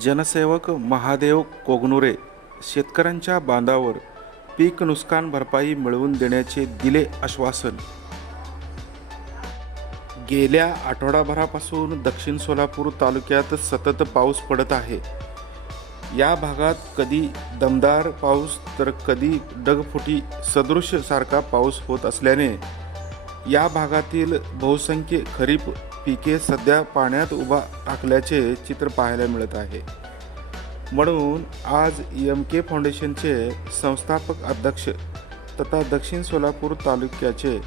जनसेवक महादेव कोगनुरे शेतकऱ्यांच्या बांधावर पीक नुकसान भरपाई मिळवून देण्याचे दिले आश्वासन. गेल्या आठवडाभरापासून दक्षिण सोलापूर तालुक्यात सतत पाऊस पडत आहे. या भागात कधी दमदार पाऊस तर कधी डगफुटी सदृश सारखा पाऊस होत असल्याने या भागातील बहुसंख्य खरीप पिके सध्या पाण्यात उभा टाकल्याचे चित्र पाहायला मिळत आहे. म्हणून आज एम के फाउंडेशनचे संस्थापक अध्यक्ष तथा दक्षिण सोलापूर तालुक्याचे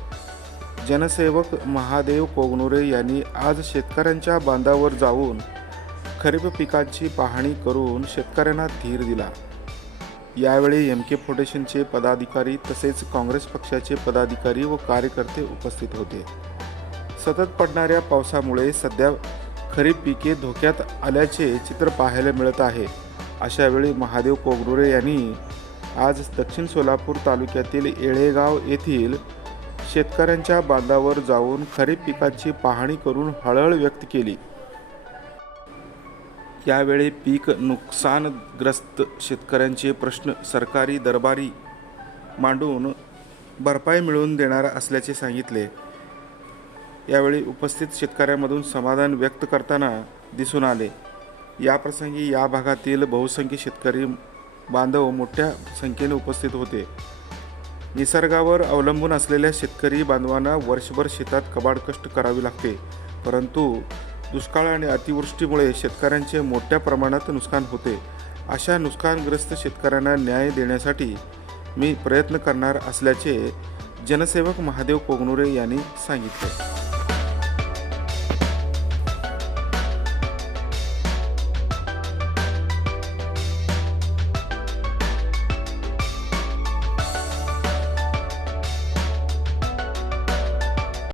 जनसेवक महादेव कोगनुरे यांनी आज शेतकऱ्यांच्या बांधावर जाऊन खरीप पिकांची पाहणी करून शेतकऱ्यांना धीर दिला. यावेळी एम के फाउंडेशनचे पदाधिकारी तसेच काँग्रेस पक्षाचे पदाधिकारी व कार्यकर्ते उपस्थित होते. सतत पडणाऱ्या पावसामुळे सध्या खरीप पिके धोक्यात आल्याचे चित्र पाहायला मिळत आहे. अशावेळी महादेव कोगरुरे यांनी आज दक्षिण सोलापूर तालुक्यातील येळेगाव येथील शेतकऱ्यांच्या बांधावर जाऊन खरीप पिकांची पाहणी करून हळहळ व्यक्त केली. यावेळी पीक नुकसानग्रस्त शेतकऱ्यांचे प्रश्न सरकारी दरबारी मांडून भरपाई मिळवून देणार असल्याचे सांगितले. यावेळी उपस्थित शेतकऱ्यांमधून समाधान व्यक्त करताना दिसून आले. याप्रसंगी या भागातील बहुसंख्य शेतकरी बांधव मोठ्या संख्येने उपस्थित होते. निसर्गावर अवलंबून असलेल्या शेतकरी बांधवांना वर्षभर शेतात कबाडकष्ट करावी लागते परंतु दुष्काळ आणि अतिवृष्टीमुळे शेतकऱ्यांचे मोठ्या प्रमाणात नुकसान होते. अशा नुकसानग्रस्त शेतकऱ्यांना न्याय देण्यासाठी मी प्रयत्न करणार असल्याचे जनसेवक महादेव कोगनुरे यांनी सांगितले.